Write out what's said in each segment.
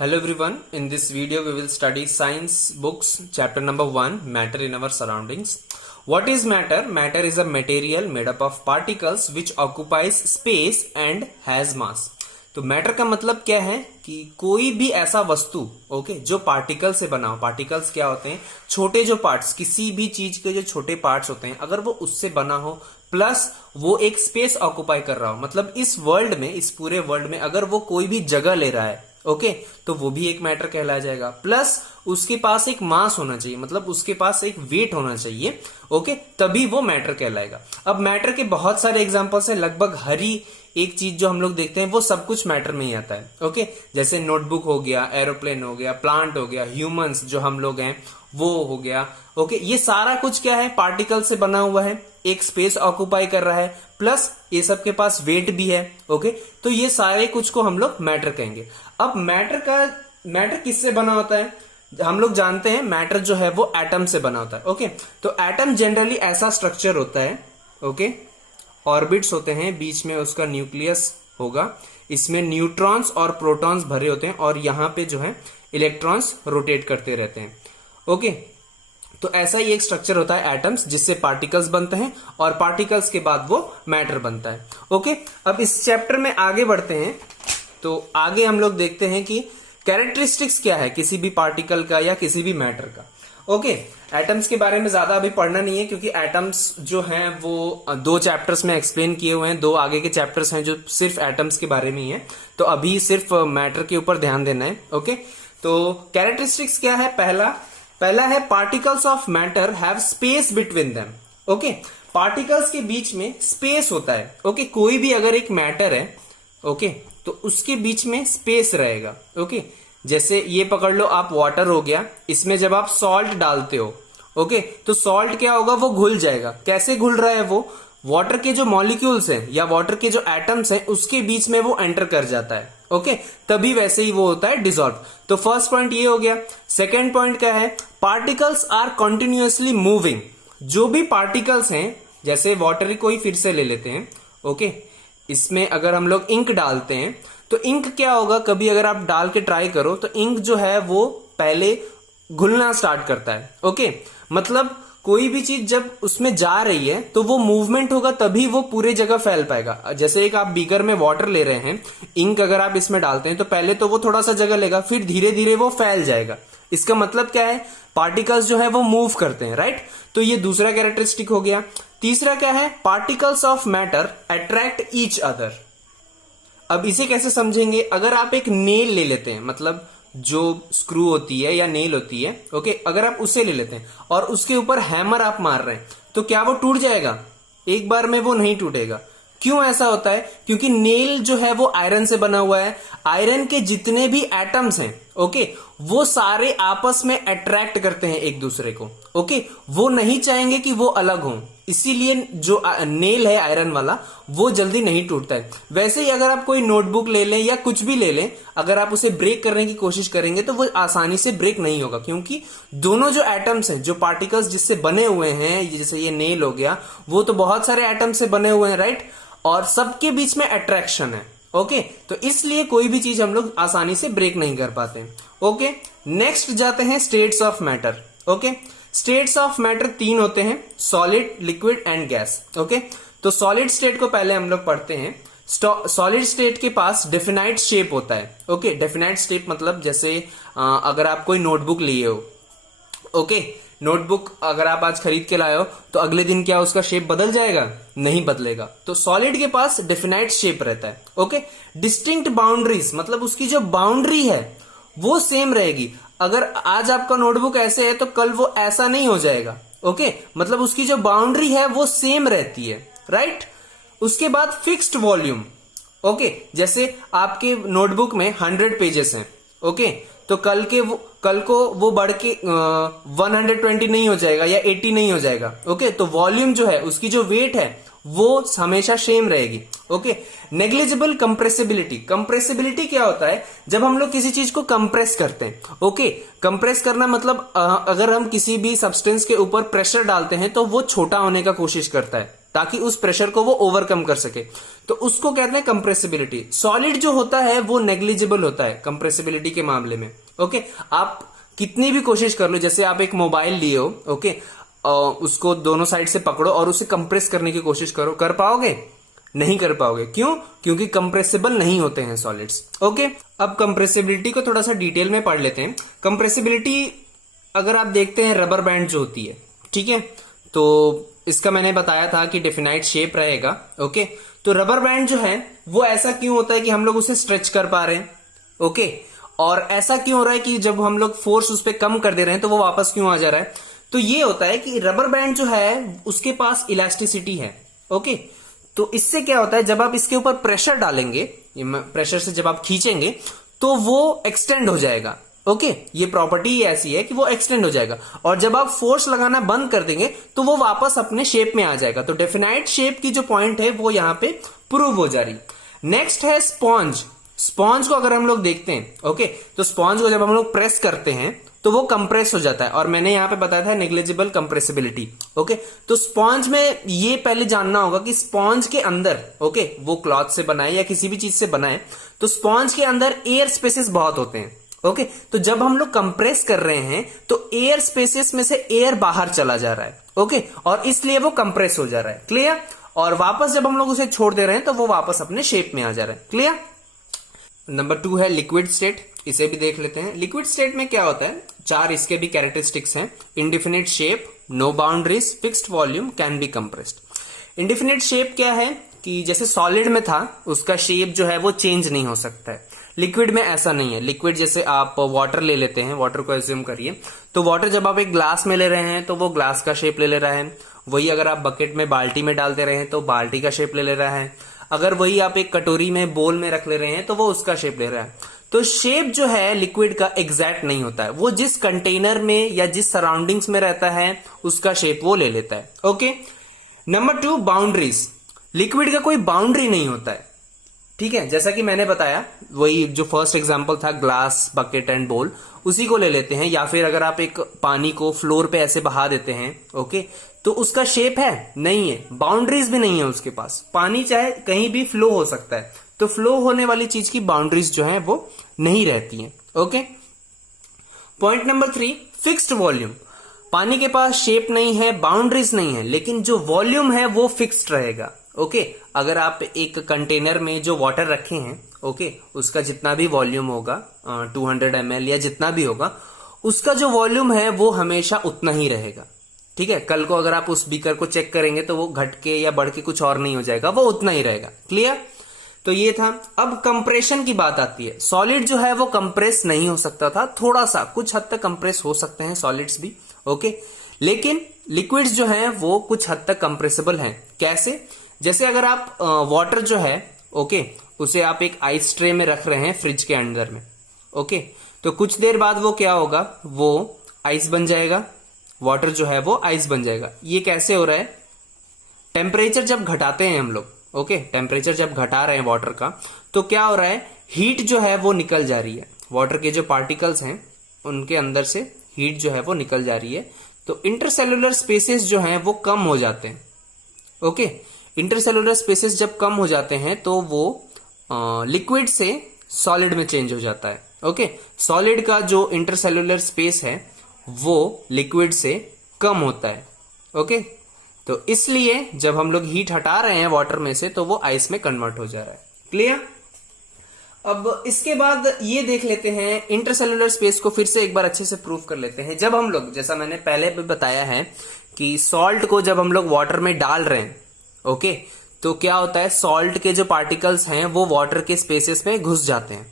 Hello everyone, in this video we will study science books chapter number 1 matter in our surroundings. What is matter? Matter is a material made up of particles which occupies space and has mass. तो matter का मतलब क्या है कि कोई भी ऐसा वस्तु जो पार्टिकल से बना हो. पार्टिकल्स क्या होते हैं? छोटे जो पार्ट्स, किसी भी चीज के जो छोटे पार्ट्स होते हैं, अगर वो उससे बना हो प्लस वो एक स्पेस ऑक्युपाई कर रहा हो, मतलब इस वर्ल्ड में, इस पूरे वर्ल्ड में अगर वो कोई भी जगह ले रहा है, तो वो भी एक मैटर कहलाया जाएगा. प्लस उसके पास एक मास होना चाहिए, मतलब उसके पास एक वेट होना चाहिए, तभी वो मैटर कहलाएगा. अब मैटर के बहुत सारे एग्जांपल्स हैं. लगभग हर ही एक चीज जो हम लोग देखते हैं वो सब कुछ मैटर में ही आता है. जैसे नोटबुक हो गया, एरोप्लेन हो गया, प्लांट हो गया, ह्यूमंस जो हम लोग हैं वो हो गया. ये सारा कुछ क्या है? पार्टिकल से बना हुआ है, एक स्पेस ऑक्युपाई कर रहा है, प्लस ये सब के पास वेट भी है. तो ये सारे कुछ को हम लोग मैटर कहेंगे. अब मैटर किससे बना होता है? हम लोग जानते हैं मैटर जो है वो एटम से बना होता है. तो एटम जनरली ऐसा स्ट्रक्चर होता है. ऑर्बिट्स होते हैं, बीच में उसका न्यूक्लियस होगा, इसमें न्यूट्रॉन्स और प्रोटॉन्स भरे होते हैं और यहां पे जो है इलेक्ट्रॉन्स रोटेट करते रहते हैं. तो ऐसा ही एक स्ट्रक्चर होता है एटम्स, जिससे पार्टिकल्स बनते हैं और पार्टिकल्स के बाद वो मैटर बनता है. अब इस चैप्टर में आगे बढ़ते हैं. तो आगे हम लोग देखते हैं कि कैरेक्टरिस्टिक्स क्या है किसी भी पार्टिकल का या किसी भी मैटर का. एटम्स के बारे में ज्यादा अभी पढ़ना नहीं है, क्योंकि एटम्स जो हैं वो 2 चैप्टर्स में एक्सप्लेन किए हुए हैं. 2 आगे के चैप्टर्स हैं जो सिर्फ एटम्स के बारे में ही है. तो अभी सिर्फ मैटर के ऊपर ध्यान देना है. तो कैरेक्टरिस्टिक्स क्या है? पहला है particles of matter have space between them. Particles के बीच में स्पेस होता है. कोई भी अगर एक मैटर है, तो उसके बीच में स्पेस रहेगा. जैसे ये पकड़ लो, आप वाटर हो गया, इसमें जब आप सॉल्ट डालते हो, तो सॉल्ट क्या होगा? वो घुल जाएगा. कैसे घुल रहा है वो? वाटर के जो मॉलिक्यूल्स हैं या वाटर के जो एटम्स हैं उसके बीच में वो एंटर कर जाता है. तभी वैसे ही वो होता है डिसॉल्व. तो फर्स्ट पॉइंट ये हो गया. सेकेंड पॉइंट क्या है? Particles are continuously moving. जो भी पार्टिकल्स हैं, जैसे वाटर को ही फिर से ले लेते हैं. इसमें अगर हम लोग इंक डालते हैं तो इंक क्या होगा? कभी अगर आप डाल के ट्राई करो तो इंक जो है वो पहले घुलना स्टार्ट करता है. मतलब कोई भी चीज जब उसमें जा रही है तो वो मूवमेंट होगा, तभी वो पूरे जगह फैल पाएगा. जैसे एक आप बीकर में वाटर ले रहे हैं, इंक अगर आप इसमें डालते हैं तो पहले तो वो थोड़ा सा जगह लेगा, फिर धीरे धीरे वो फैल जाएगा. इसका मतलब क्या है? पार्टिकल्स जो है वो मूव करते हैं, राइट? तो ये दूसरा कैरेक्टरिस्टिक हो गया. तीसरा क्या है? Particles of matter attract each other. अब इसे कैसे समझेंगे? अगर आप एक नेल ले लेते हैं, मतलब जो स्क्रू होती है या नेल होती है, अगर आप उसे ले लेते हैं और उसके ऊपर हैमर आप मार रहे हैं, तो क्या वो टूट जाएगा? एक बार में वो नहीं टूटेगा. क्यों ऐसा होता है? क्योंकि नेल जो है वो आयरन से बना हुआ है. आयरन के जितने भी एटम्स हैं, वो सारे आपस में अट्रैक्ट करते हैं एक दूसरे को. वो नहीं चाहेंगे कि वो अलग हों, इसीलिए जो नेल है आयरन वाला वो जल्दी नहीं टूटता है. वैसे ही अगर आप कोई नोटबुक ले लें या कुछ भी ले लें, अगर आप उसे ब्रेक करने की कोशिश करेंगे तो वो आसानी से ब्रेक नहीं होगा, क्योंकि दोनों जो एटम्स हैं, जो पार्टिकल्स जिससे बने हुए हैं, जैसे ये नेल हो गया, वो तो बहुत सारे एटम्स से बने हुए हैं, राइट? और सबके बीच में अट्रैक्शन है. तो इसलिए कोई भी चीज हम लोग आसानी से ब्रेक नहीं कर पाते. नेक्स्ट जाते हैं states of matter. States of matter 3 होते हैं: सॉलिड, लिक्विड एंड गैस. तो सॉलिड स्टेट को पहले हम लोग पढ़ते हैं. सॉलिड स्टेट के पास डेफिनाइट शेप होता है. डेफिनाइट शेप मतलब जैसे अगर आप कोई नोटबुक लिए हो, नोटबुक अगर आप आज खरीद के लाए हो तो अगले दिन क्या उसका शेप बदल जाएगा? नहीं बदलेगा. तो सॉलिड के पास डेफिनाइट शेप रहता है. डिस्टिंक्ट बाउंड्रीज मतलब उसकी जो बाउंड्री है वो सेम रहेगी. अगर आज आपका नोटबुक ऐसे है तो कल वो ऐसा नहीं हो जाएगा. मतलब उसकी जो बाउंड्री है वो सेम रहती है, राइट? उसके बाद फिक्स्ड वॉल्यूम. जैसे आपके नोटबुक में 100 पेजेस हैं, तो कल को वो बढ़ के 120 नहीं हो जाएगा या 80 नहीं हो जाएगा. तो वॉल्यूम जो है, उसकी जो वेट है वो हमेशा सेम रहेगी. Negligible compressibility. कंप्रेसिबिलिटी क्या होता है? जब हम लोग किसी चीज को कंप्रेस करते हैं. कंप्रेस करना मतलब अगर हम किसी भी सब्सटेंस के ऊपर प्रेशर डालते हैं तो वो छोटा होने का कोशिश करता है. ताकि उस प्रेशर को वो ओवरकम कर सके, तो उसको कहते हैं कंप्रेसिबिलिटी। सॉलिड जो होता है वो नेग्लिजिबल होता है कंप्रेसिबिलिटी के मामले में। ओके, आप कितनी भी कोशिश कर लो, जैसे आप एक मोबाइल लिए हो, ओके, उसको दोनों साइड से पकड़ो और उसे कंप्रेस करने की कोशिश करो, कर पाओगे? नहीं कर पाओगे। क्यों? क्योंकि कंप्रेसिबल नहीं होते हैं सॉलिड्स। ओके, अब कंप्रेसिबिलिटी को थोड़ा सा डिटेल में पढ़ लेते हैं। कंप्रेसिबिलिटी अगर आप देखते हैं रबर बैंड जो होती है, ठीक है, तो इसका मैंने बताया था कि डेफिनाइट शेप रहेगा। ओके, तो रबर बैंड जो है वो ऐसा क्यों होता है कि हम लोग उसे स्ट्रेच कर पा रहे हैं? ओके, और ऐसा क्यों हो रहा है कि जब हम लोग फोर्स उस पर कम कर दे रहे हैं तो वो वापस क्यों आ जा रहा है? तो ये होता है कि रबर बैंड जो है उसके पास इलास्टिसिटी है। ओके, तो इससे क्या होता है, जब आप इसके ऊपर प्रेशर डालेंगे, प्रेशर से जब आप खींचेंगे तो वो एक्सटेंड हो जाएगा। ओके, ये प्रॉपर्टी ऐसी है कि वो एक्सटेंड हो जाएगा, और जब आप फोर्स लगाना बंद कर देंगे तो वो वापस अपने शेप में आ जाएगा। तो डेफिनाइट शेप की जो पॉइंट है वो यहां पे प्रूव हो जा रही। नेक्स्ट है स्पॉन्ज। स्पॉन्ज को अगर हम लोग देखते हैं, ओके, तो स्पॉन्ज को जब हम लोग प्रेस करते हैं तो वो कंप्रेस हो जाता है, और मैंने यहां पे बताया था नेग्लिजिबल कंप्रेसिबिलिटी। ओके, तो स्पॉन्ज में ये पहले जानना होगा कि स्पॉन्ज के अंदर, ओके, वो क्लॉथ से बनाए या किसी भी चीज से बनाए, तो स्पॉन्ज के अंदर एयर स्पेसेस बहुत होते हैं। ओके, तो जब हम लोग कंप्रेस कर रहे हैं तो एयर स्पेसेस में से एयर बाहर चला जा रहा है। ओके, और इसलिए वो कंप्रेस हो जा रहा है। क्लियर? और वापस जब हम लोग उसे छोड़ दे रहे हैं तो वो वापस अपने शेप में आ जा रहा है। क्लियर? नंबर 2 है लिक्विड स्टेट। इसे भी देख लेते हैं। लिक्विड स्टेट में क्या होता है, 4 इसके भी कैरेक्टरिस्टिक्स हैं। Indefinite shape, no boundaries, fixed volume, can be compressed. Indefinite shape क्या है कि जैसे सॉलिड में था उसका शेप जो है वो चेंज नहीं हो सकता है। लिक्विड में ऐसा नहीं है। लिक्विड जैसे आप वाटर ले लेते हैं, वाटर को एज्यूम करिए, तो वाटर जब आप एक ग्लास में ले रहे हैं तो वो ग्लास का शेप ले रहा है। वही अगर आप बकेट में, बाल्टी में डाल दे रहे हैं तो बाल्टी का शेप ले रहा है। अगर वही आप एक कटोरी में, बोल में रख ले रहे हैं तो वो उसका शेप ले रहा है। तो शेप जो है लिक्विड का एग्जैक्ट नहीं होता है, वो जिस कंटेनर में या जिस सराउंडिंग्स में रहता है उसका शेप वो ले लेता है। Okay, number 2 boundaries. लिक्विड का कोई बाउंड्री नहीं होता है। ठीक है, जैसा कि मैंने बताया, वही जो फर्स्ट एग्जांपल था ग्लास, बकेट एंड बोल, उसी को ले लेते हैं। या फिर अगर आप एक पानी को फ्लोर पे ऐसे बहा देते हैं, ओके, तो उसका शेप है? नहीं है, बाउंड्रीज भी नहीं है उसके पास। पानी चाहे कहीं भी फ्लो हो सकता है, तो फ्लो होने वाली चीज की बाउंड्रीज जो है वो नहीं रहती हैं। Okay, point number 3 fixed volume. पानी के पास शेप नहीं है, बाउंड्रीज नहीं है, लेकिन जो वॉल्यूम है वो फिक्स्ड रहेगा। ओके, अगर आप एक कंटेनर में जो वाटर रखे हैं, ओके, उसका जितना भी वॉल्यूम होगा 200 ml या जितना भी होगा, उसका जो वॉल्यूम है वो हमेशा उतना ही रहेगा। ठीक है, कल को अगर आप उस बीकर को चेक करेंगे तो वो घट के या बढ़ के कुछ और नहीं हो जाएगा, वो उतना ही रहेगा। क्लियर? तो ये था। अब कंप्रेशन की बात आती है। सॉलिड जो है वो कंप्रेस नहीं हो सकता था, थोड़ा सा कुछ हद तक कंप्रेस हो सकते हैं सॉलिड्स भी। ओके, लेकिन लिक्विड्स जो हैं वो कुछ हद तक कंप्रेसिबल हैं। कैसे? जैसे अगर आप वाटर जो है, ओके, उसे आप एक आइस ट्रे में रख रहे हैं फ्रिज के अंदर में, ओके, तो कुछ देर बाद वो क्या होगा, वो आइस बन जाएगा। वाटर जो है वो आइस बन जाएगा। ये कैसे हो रहा है? टेम्परेचर जब घटाते हैं हम लोग, ओके, टेम्परेचर जब घटा रहे हैं वाटर का, तो क्या हो रहा है, हीट जो है वो निकल जा रही है। वाटर के जो पार्टिकल्स हैं उनके अंदर से हीट जो है वो निकल जा रही है, तो इंटरसेलुलर स्पेसेस जो हैं वो कम हो जाते हैं। ओके, इंटरसेलुलर स्पेसेस जब कम हो जाते हैं तो वो लिक्विड से सॉलिड में चेंज हो जाता है। ओके, सॉलिड का जो इंटरसेलुलर स्पेस है वो लिक्विड से कम होता है। ओके, तो इसलिए जब हम लोग हीट हटा रहे हैं वाटर में से तो वो आइस में कन्वर्ट हो जा रहा है। क्लियर? अब इसके बाद ये देख लेते हैं, इंटरसेलुलर स्पेस को फिर से एक बार अच्छे से प्रूव कर लेते हैं। जब हम लोग, जैसा मैंने पहले भी बताया है कि सॉल्ट को जब हम लोग वाटर में डाल रहे हैं, ओके, तो क्या होता है, सॉल्ट के जो पार्टिकल्स हैं वो वाटर के स्पेसेस में घुस जाते हैं।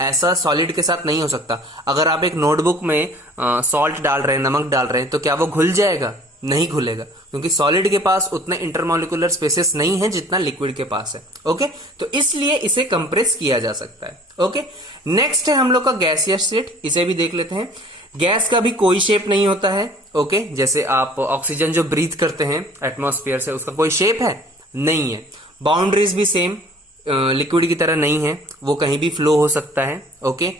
ऐसा सॉलिड के साथ नहीं हो सकता। अगर आप एक नोटबुक में सॉल्ट डाल रहे हैं, नमक डाल रहे हैं, तो क्या वो घुल जाएगा? नहीं घुलेगा, क्योंकि सॉलिड के पास उतने इंटरमोलिकुलर स्पेसेस नहीं है जितना लिक्विड के पास है। ओके, तो इसलिए इसे कंप्रेस किया जा सकता है। ओके, नेक्स्ट है हम लोग का गैसियस स्टेट। इसे भी देख लेते हैं। गैस का भी कोई शेप नहीं होता है। ओके, जैसे आप ऑक्सीजन जो ब्रीथ करते हैं एटमॉस्फेयर से, उसका कोई शेप है? नहीं है। बाउंड्रीज भी सेम लिक्विड की तरह नहीं है, वो कहीं भी फ्लो हो सकता है। ओके,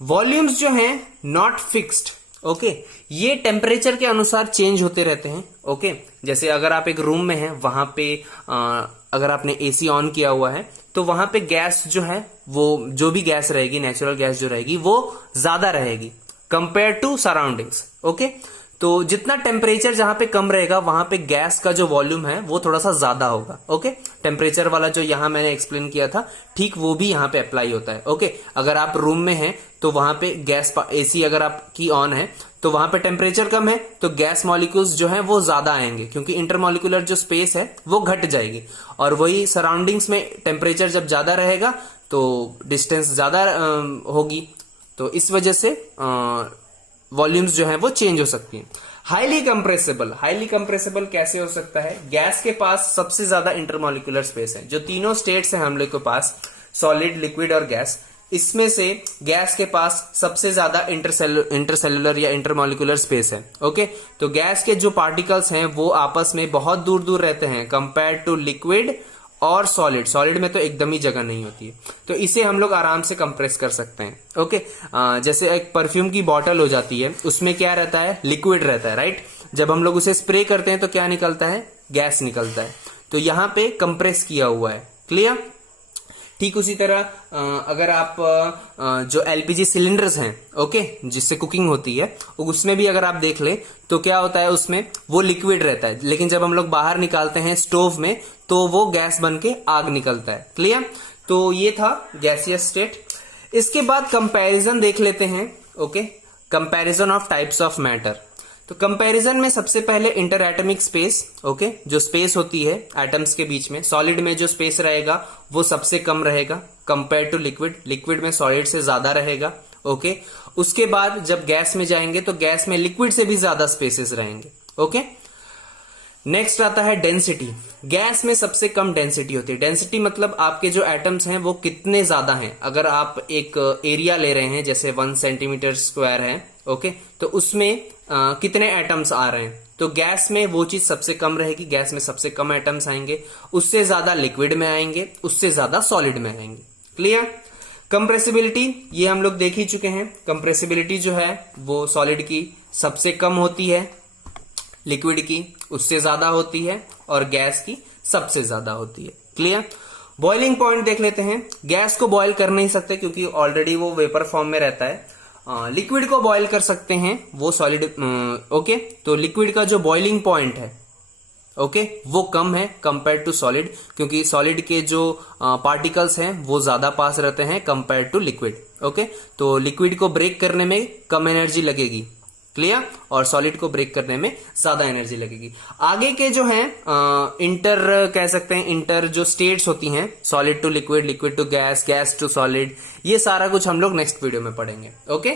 वॉल्यूम्स जो हैं नॉट फिक्स्ड। ओके ये टेम्परेचर के अनुसार चेंज होते रहते हैं। ओके जैसे अगर आप एक रूम में हैं, वहां पे अगर आपने एसी ऑन किया हुआ है तो वहां पे गैस जो है, वो जो भी गैस रहेगी, नेचुरल गैस जो रहेगी, वो ज्यादा रहेगी कंपेयर टू सराउंडिंग्स। ओके तो जितना टेम्परेचर जहां पे कम रहेगा वहां पे गैस का जो वॉल्यूम है वो थोड़ा सा ज्यादा होगा। ओके टेम्परेचर वाला जो यहां मैंने एक्सप्लेन किया था, ठीक वो भी यहां पे अप्लाई होता है। ओके अगर आप रूम में हैं तो वहां पे गैस एसी अगर आपकी ऑन है तो वहां पे टेम्परेचर कम है तो गैस मॉलिक्यूल्स जो है वो ज्यादा आएंगे, क्योंकि इंटरमॉलिक्यूलर जो स्पेस है वो घट जाएगी। और वही सराउंडिंग्स में टेम्परेचर जब ज्यादा रहेगा तो डिस्टेंस ज्यादा होगी, तो इस वजह से वॉल्यूम्स जो है वो चेंज हो सकती हैं। हाईली कंप्रेसिबल कैसे हो सकता है? गैस के पास सबसे ज्यादा इंटरमॉलिक्यूलर स्पेस है। जो तीनों स्टेट्स हैं हम लोग के पास, सॉलिड, लिक्विड और गैस, इसमें से गैस के पास सबसे ज्यादा इंटरसेलुलर या इंटरमॉलिक्यूलर स्पेस है। ओके तो गैस के जो पार्टिकल्स हैं वो आपस में बहुत दूर दूर रहते हैं कंपेयर टू लिक्विड और सॉलिड में तो एकदम ही जगह नहीं होती है, तो इसे हम लोग आराम से कंप्रेस कर सकते हैं। ओके जैसे एक परफ्यूम की बॉटल हो जाती है, उसमें क्या रहता है? लिक्विड रहता है, राइट? जब हम लोग उसे स्प्रे करते हैं तो क्या निकलता है? गैस निकलता है। तो यहां पे कंप्रेस किया हुआ है। क्लियर? ठीक उसी तरह अगर आप जो एलपीजी सिलेंडर्स हैं, ओके, जिससे कुकिंग होती है, उसमें भी अगर आप देख ले तो क्या होता है, उसमें वो लिक्विड रहता है, लेकिन जब हम लोग बाहर निकालते हैं स्टोव में तो वो गैस बन के आग निकलता है। क्लियर? तो ये था गैसियस स्टेट। इसके बाद कंपैरिजन देख लेते हैं। Okay comparison of types of matter. तो कंपैरिजन में सबसे पहले इंटर एटमिक स्पेस, ओके, जो स्पेस होती है एटम्स के बीच में, सॉलिड में जो स्पेस रहेगा वो सबसे कम रहेगा कंपेयर टू लिक्विड में सॉलिड से ज्यादा रहेगा। ओके उसके बाद जब गैस में जाएंगे तो गैस में लिक्विड से भी ज्यादा स्पेसेस रहेंगे। ओके नेक्स्ट आता है डेंसिटी। गैस में सबसे कम डेंसिटी होती है। डेंसिटी मतलब आपके जो एटम्स हैं वो कितने ज्यादा हैं। अगर आप एक एरिया ले रहे हैं जैसे 1 सेंटीमीटर स्क्वायर है, ओके, तो उसमें कितने एटम्स आ रहे हैं, तो गैस में वो चीज सबसे कम रहेगी। गैस में सबसे कम एटम्स आएंगे, उससे ज्यादा लिक्विड में आएंगे, उससे ज्यादा सॉलिड में आएंगे। क्लियर? कंप्रेसिबिलिटी ये हम लोग देख ही चुके हैं। कंप्रेसिबिलिटी जो है वो सॉलिड की सबसे कम होती है, लिक्विड की उससे ज्यादा होती है और गैस की सबसे ज्यादा होती है। क्लियर? बॉइलिंग पॉइंट देख लेते हैं। गैस को बॉयल कर नहीं सकते क्योंकि ऑलरेडी वो वेपर फॉर्म में रहता है। लिक्विड को बॉयल कर सकते हैं, वो सॉलिड। ओके तो लिक्विड का जो बॉइलिंग पॉइंट है, ओके, वो कम है कंपेयर टू सॉलिड, क्योंकि सॉलिड के जो पार्टिकल्स हैं वो ज्यादा पास रहते हैं कंपेयर टू लिक्विड। ओके तो लिक्विड को ब्रेक करने में कम एनर्जी लगेगी। क्लियर? और सॉलिड को ब्रेक करने में ज्यादा एनर्जी लगेगी। आगे के जो हैं इंटर कह सकते हैं, इंटर जो स्टेट्स होती हैं, solid to liquid, liquid to gas, gas to solid, ये सारा कुछ हम लोग नेक्स्ट वीडियो में पढ़ेंगे। ओके